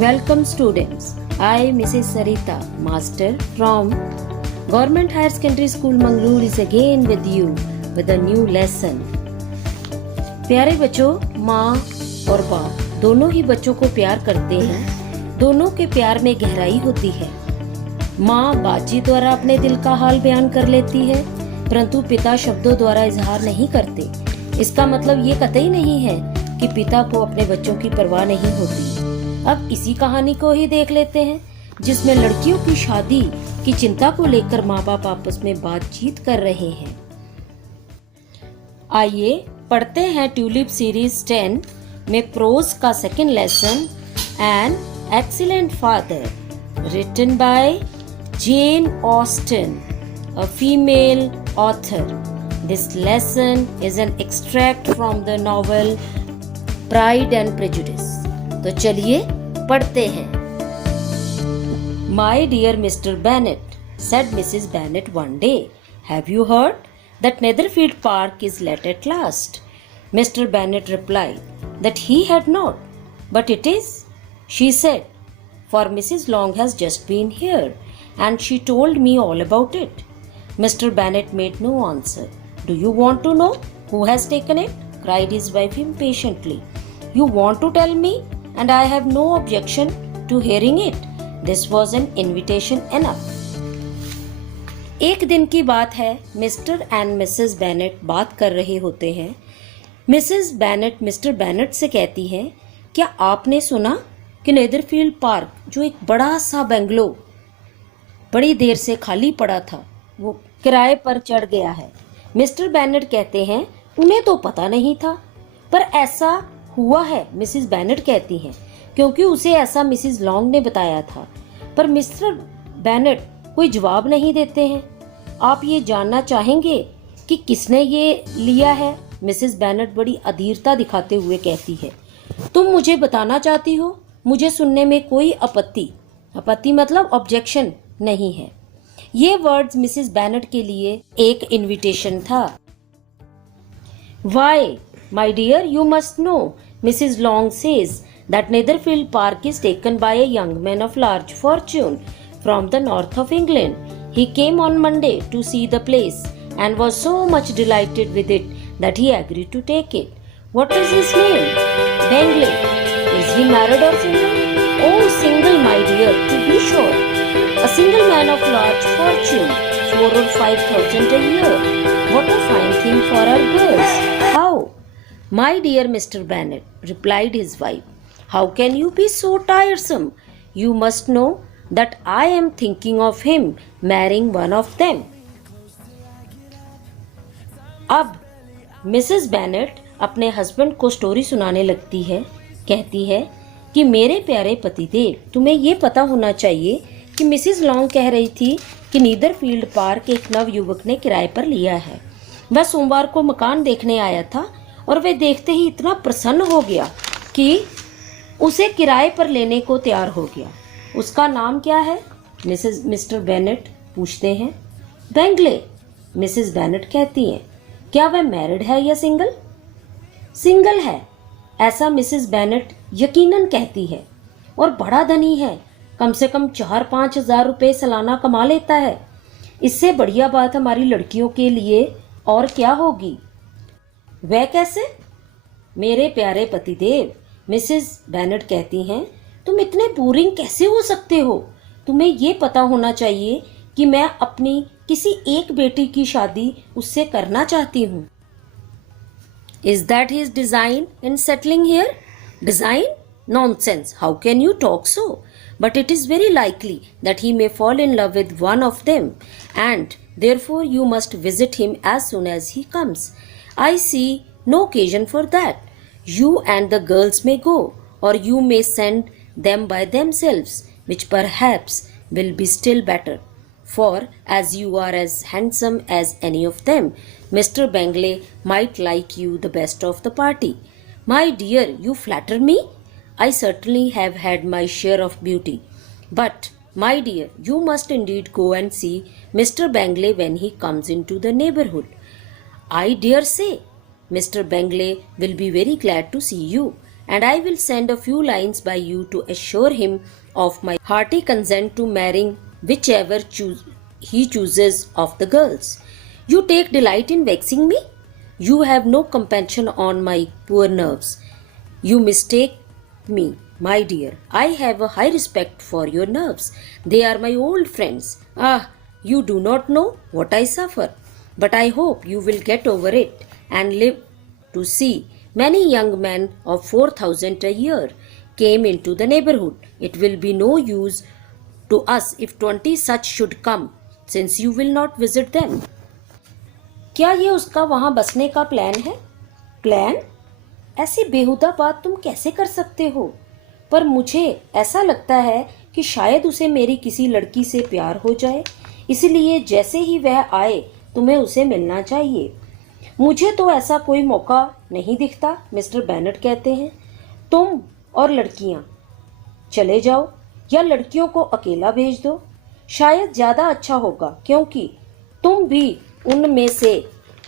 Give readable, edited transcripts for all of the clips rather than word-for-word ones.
Welcome students. I, Mrs. Sarita, Master from Government Higher Secondary School Mangalore is again with you with a new lesson. प्यारे बच्चों, माँ और बाप दोनों ही बच्चों को प्यार करते हैं। दोनों के प्यार में गहराई होती है। माँ बातचीत द्वारा अपने दिल का हाल बयान कर लेती है, परंतु पिता शब्दों द्वारा इजहार नहीं करते। इसका मतलब ये कतई नहीं है कि पिता को अपने बच्चों की परवाह नहीं होती। अब इसी कहानी को ही देख लेते हैं, जिसमें लड़कियों की शादी की चिंता को लेकर माँ बाप आपस में बातचीत कर रहे हैं। आइए पढ़ते हैं ट्यूलिप सीरीज 10 में प्रोज का second lesson, an excellent father, written by Jane Austen, a female author. This lesson is an extract from the novel Pride and Prejudice. तो चलिए पढ़ते हैं. My dear Mr. Bennet, said Mrs. Bennet one day, have you heard that Netherfield Park is let at last? Mr. Bennet replied that he had not. But it is, she said, for Mrs. Long has just been here and she told me all about it. Mr. Bennet made no answer. Do you want to know who has taken it? Cried his wife impatiently. You want to tell me? And I have no objection to hearing it. This was an invitation enough. एक दिन की बात है, mister and Mrs Bennett बात कर रहे होते हैं. मिसेस बेनेट मिस्टर बेनेट से कहती हैं, क्या आपने सुना कि नेदरफील्ड पार्क, जो एक बड़ा सा बंगलो बड़ी देर से खाली पड़ा था, वो किराए पर चढ़ गया है. मिस्टर बेनेट कहते हैं, उन्हें तो पता नहीं था, पर ऐसा हुआ है. मिसेस बेनेट कहती हैं, क्योंकि उसे ऐसा मिसेस लॉन्ग ने बताया था. पर मिस्टर बेनेट कोई जवाब नहीं देते हैं. आप ये जानना चाहेंगे कि किसने ये लिया है? मिसेस बेनेट बड़ी अधीरता दिखाते हुए कहती है, तुम मुझे बताना चाहती हो? मुझे सुनने में कोई आपत्ति मतलब ऑब्जेक्शन नहीं है. ये वर्ड्स मिसेस बेनेट के लिए एक इनविटेशन था. Why, my dear, you must know, Mrs. Long says that Netherfield Park is taken by a young man of large fortune from the north of England. He came on Monday to see the place and was so much delighted with it that he agreed to take it. What is his name? Bingley. Is he married or single? Oh, single, my dear, to be sure. A single man of large fortune, 4,000 or 5,000 a year. What a fine thing for our girls. How? My dear Mr. Bennet, replied his wife, how can you be so tiresome? You must know that I am thinking of him marrying one of them. अब Mrs Bennett अपने husband को story सुनाने लगती है. कहती है कि मेरे प्यारे पतिदेव, तुम्हें ये पता होना चाहिए कि मिसेस लॉन्ग कह रही थी कि नीदरफील्ड पार्क एक नव युवक ने किराए पर लिया है. वह सोमवार को मकान देखने आया था और वह देखते ही इतना प्रसन्न हो गया कि उसे किराए पर लेने को तैयार हो गया. उसका नाम क्या है? मिस्टर बेनेट पूछते हैं. बेंगले. मिसेस बेनेट कहती हैं, क्या वह मैरिड है या सिंगल? सिंगल है, ऐसा मिसेस बेनेट यकीनन कहती है, और बड़ा धनी है. कम से कम 4-5 हजार रुपये सालाना कमा लेता है. इससे बढ़िया बात हमारी लड़कियों के लिए और क्या होगी? वह कैसे? मेरे प्यारे पतिदेव, मिसेस बेनेट कहती हैं, तुम इतने बोरिंग कैसे हो सकते हो? तुम्हें ये पता होना चाहिए कि मैं अपनी किसी एक बेटी की शादी उससे करना चाहती हूँ. Is that his design in settling here? Design? Nonsense. How can you talk so? But it is very likely that he may fall in love with one of them, and therefore you must visit him as soon as he comes. I see no occasion for that. You and the girls may go, or you may send them by themselves, which perhaps will be still better. For as you are as handsome as any of them, Mr. Bingley might like you the best of the party. My dear, you flatter me. I certainly have had my share of beauty. But, my dear, you must indeed go and see Mr. Bingley when he comes into the neighborhood. I dare say Mr. Bingley will be very glad to see you, and I will send a few lines by you to assure him of my hearty consent to marrying whichever he chooses of the girls. You take delight in vexing me? You have no compassion on my poor nerves. You mistake me, my dear. I have a high respect for your nerves. They are my old friends. Ah, you do not know what I suffer. But I hope you will get over it and live to see many young men of 4,000 a year came into the neighborhood. It will be no use to us if 20 such should come, since you will not visit them. क्या ये उसका वहां बसने का plan है? Plan? ऐसी बेहुदा बात तुम कैसे कर सकते हो? पर मुझे ऐसा लगता है कि शायद उसे मेरी किसी लड़की से प्यार हो जाए, इसलिए जैसे ही वह आए तुम्हें उसे मिलना चाहिए। मुझे तो ऐसा कोई मौका नहीं दिखता, मिस्टर बेनेट कहते हैं। तुम और लड़कियां चले जाओ या लड़कियों को अकेला भेज दो, शायद ज़्यादा अच्छा होगा, क्योंकि तुम भी उनमें से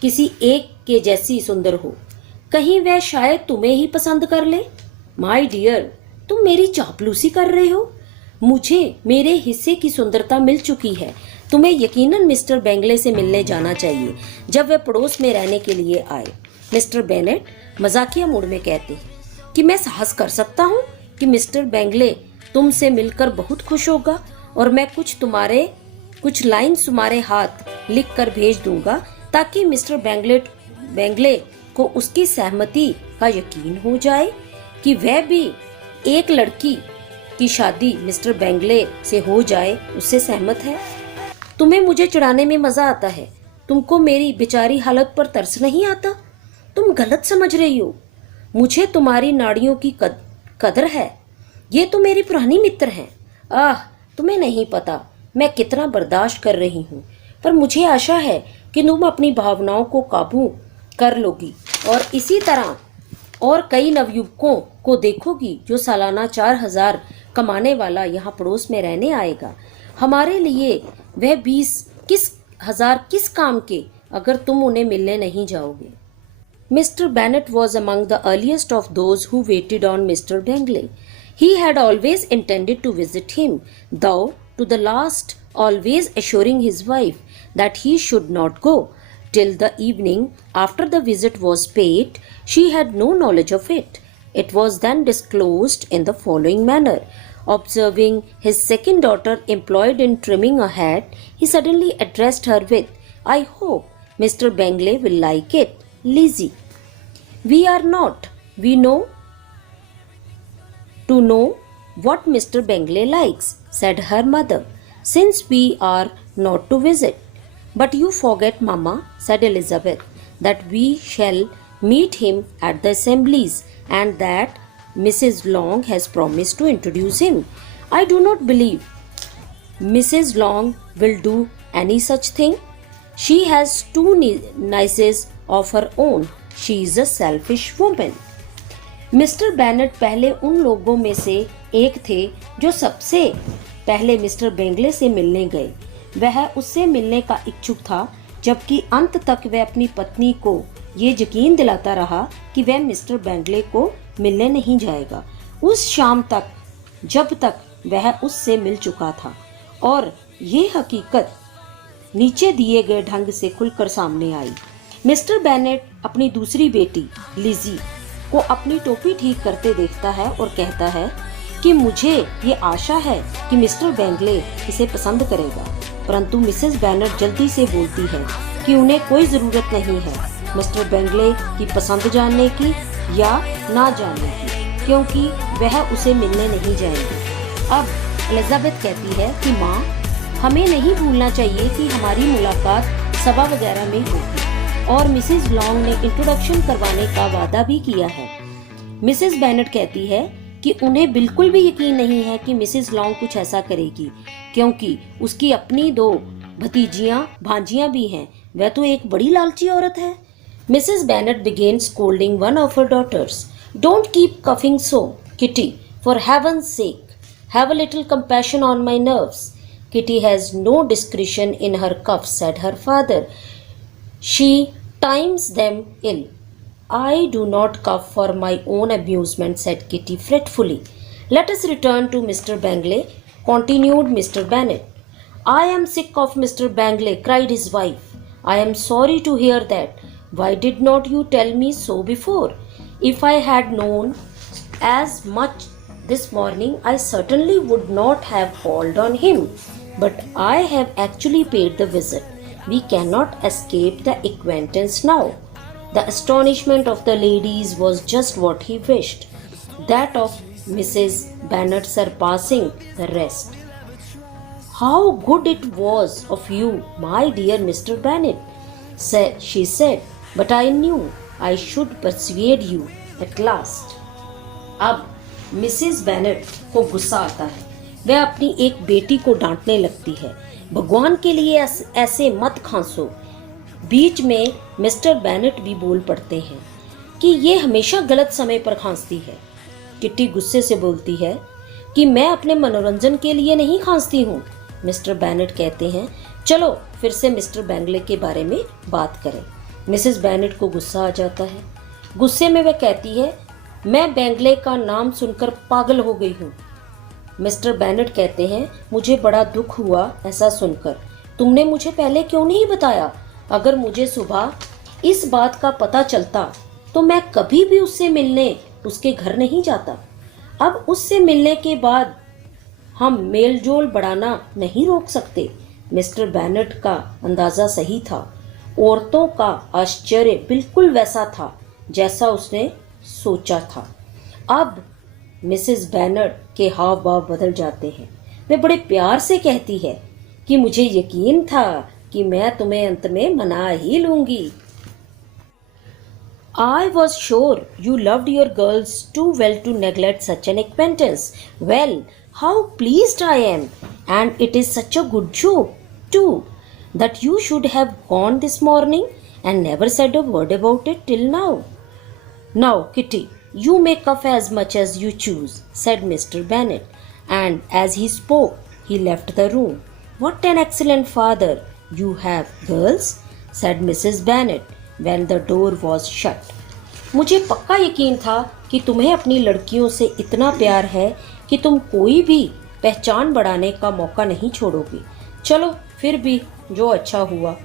किसी एक के जैसी सुंदर हो। कहीं वह शायद तुम्हें ही पसंद कर ले। माय डियर, तुम मेरी चापलूसी कर रहे हो। मुझे मेरे हिस्से की सुंदरता मिल चुकी है। तुम्हें यकीनन मिस्टर बेंगले से मिलने जाना चाहिए जब वह पड़ोस में रहने के लिए आए। मिस्टर बेनेट मजाकिया मूड में कहते हैं कि मैं साहस कर सकता हूँ कि मिस्टर बेंगले तुमसे मिलकर बहुत खुश होगा और मैं कुछ लाइन्स तुम्हारे हाथ लिख कर भेज दूंगा ताकि मिस्टर बेंगले को उसकी सहमति का यकीन हो जाए कि वह भी एक लड़की की शादी मिस्टर बेंगले से हो जाए उससे सहमत है। तुम्हें मुझे चिढ़ाने में मजा आता है, तुमको मेरी बेचारी हालत पर तरस नहीं आता। तुम गलत समझ रही हो। मुझे तुम्हारी नाड़ियों की कदर है। ये तो मेरी पुरानी मित्र हैं। आह, तुम्हें नहीं पता मैं कितना बर्दाश्त कर रही हूँ, पर मुझे आशा है कि तुम अपनी भावनाओं को काबू कर लोगी और इसी तरह और कई नवयुवकों को देखोगी जो सालाना 4,000 कमाने वाला यहाँ पड़ोस में रहने आएगा। हमारे लिए वह 20,000 किस काम के, अगर तुम उन्हें मिलने नहीं जाओगे। Mr. Bennet was among the earliest of those who waited on Mr. Bingley. He had always intended to visit him, though to the last always assuring his wife that he should not go. Till the evening after the visit was paid, she had no knowledge of it. It was then disclosed in the following manner. Observing his second daughter employed in trimming a hat, he suddenly addressed her with, "I hope Mr. Bingley will like it, Lizzie." "We are not. We know to know what Mr. Bingley likes," said her mother, "since we are not to visit." "But you forget, Mamma," said Elizabeth, "that we shall meet him at the assemblies and that Mrs. Long has promised to introduce him. I do not believe Mrs. Long will do any such thing. She has two nieces of her own. She is a selfish woman." Mister Bennett पहले उन लोगों में से एक थे जो सबसे पहले मिस्टर बेंगले से मिलने गए। वह उससे मिलने का इच्छुक था, जबकि अंत तक वह अपनी पत्नी को ये यकीन दिलाता रहा कि वह मिस्टर बेंगले को मिलने नहीं जाएगा उस शाम तक जब तक वह उससे मिल चुका था। और ये हकीकत नीचे दिए गए ढंग से खुलकर सामने आई। मिस्टर बेनेट अपनी दूसरी बेटी लिजी को अपनी टोपी ठीक करते देखता है और कहता है कि मुझे ये आशा है कि मिस्टर बेंगले इसे पसंद करेगा, परंतु मिसेस बेनेट जल्दी से बोलती है कि उन्हें कोई ज़रूरत नहीं है मिस्टर बेंगले की पसंद जानने की या ना जानने की, क्योंकि वह उसे मिलने नहीं जाएंगे। अब एलिजाबेथ कहती है कि माँ, हमें नहीं भूलना चाहिए कि हमारी मुलाकात सभा वगैरह में होगी और मिसेस लॉन्ग ने इंट्रोडक्शन करवाने का वादा भी किया है। मिसेस बेनेट कहती है कि उन्हें बिल्कुल भी यकीन नहीं है कि मिसेस लॉन्ग कुछ ऐसा करेगी, क्योंकि उसकी अपनी 2 भांजियां भी हैं। वह तो एक बड़ी लालची औरत है। Mrs Bennett began scolding one of her daughters. "Don't keep coughing so, Kitty. For heaven's sake, have a little compassion on my nerves. Kitty has no discretion in her coughs," said her father. "She times them ill." I do not cough for my own amusement, said Kitty fretfully. Let us return to Mr. Bangley, continued Mr. Bennet. I am sick of Mr. Bangley, cried his wife. I am sorry to hear that. Why did not you tell me so before? If I had known as much this morning, I certainly would not have called on him. But I have actually paid the visit. We cannot escape the acquaintance now. The astonishment of the ladies was just what he wished, that of Mrs. Bennet surpassing the rest. How good it was of you, my dear Mr. Bennet, she said, but I knew I should persuade you at last. अब Mrs Bennett को गुस्सा आता है। वह अपनी एक बेटी को डांटने लगती है, भगवान के लिए ऐसे मत खांसो। बीच में मिस्टर बेनेट भी बोल पड़ते हैं कि ये हमेशा गलत समय पर खांसती है। किट्टी गुस्से से बोलती है कि मैं अपने मनोरंजन के लिए नहीं खांसती हूँ। मिस्टर बेनेट कहते हैं, चलो फिर से मिस्टर बैंगले के बारे में बात करें। मिसेस बेनेट को गुस्सा आ जाता है। गुस्से में वह कहती है, मैं बैंगले का नाम सुनकर पागल हो गई हूँ। मिस्टर बेनेट कहते हैं, मुझे बड़ा दुख हुआ ऐसा सुनकर। तुमने मुझे पहले क्यों नहीं बताया? अगर मुझे सुबह इस बात का पता चलता तो मैं कभी भी उससे मिलने उसके घर नहीं जाता। अब उससे मिलने के बाद हम मेलजोल बढ़ाना नहीं रोक सकते। मिस्टर बेनेट का अंदाज़ा सही था। औरतों का आश्चर्य बिल्कुल वैसा था जैसा उसने सोचा था। अब मिसेस बेनेट के हाव भाव बदल जाते हैं। वे बड़े प्यार से कहती है कि मुझे यकीन था कि मैं तुम्हें अंत में मना ही लूंगी। I was sure you loved your girls too well to neglect such an acquaintance. Well, how pleased I am, and it is such a good joke too, that you should have gone this morning and never said a word about it till now. Now, Kitty, you may cough as much as you choose, said Mr. Bennet, and as he spoke, he left the room. What an excellent father you have, girls, said Mrs. Bennet when the door was shut. मुझे पक्का यकीन था कि तुम्हें अपनी लड़कियों से इतना प्यार है कि तुम कोई भी पहचान बढ़ाने का मौका नहीं छोड़ोगी। चलो फिर भी जो अच्छा हुआ,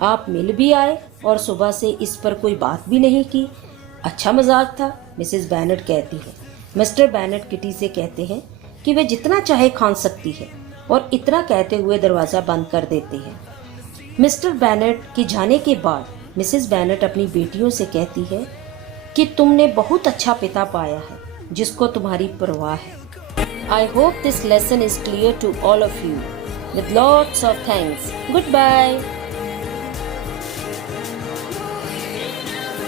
आप मिल भी आए और सुबह से इस पर कोई बात भी नहीं की। अच्छा मजाक था, मिसेस बेनेट कहती है। मिस्टर बेनेट किटी से कहते हैं कि वे जितना चाहे खांस सकती है और इतना कहते हुए दरवाज़ा बंद कर देते हैं। मिस्टर बेनेट के जाने के बाद मिसेस बेनेट अपनी बेटियों से कहती है कि तुमने बहुत अच्छा पिता पाया है जिसको तुम्हारी परवाह है। I hope this lesson is clear to all of you. With lots of thanks. Good bye.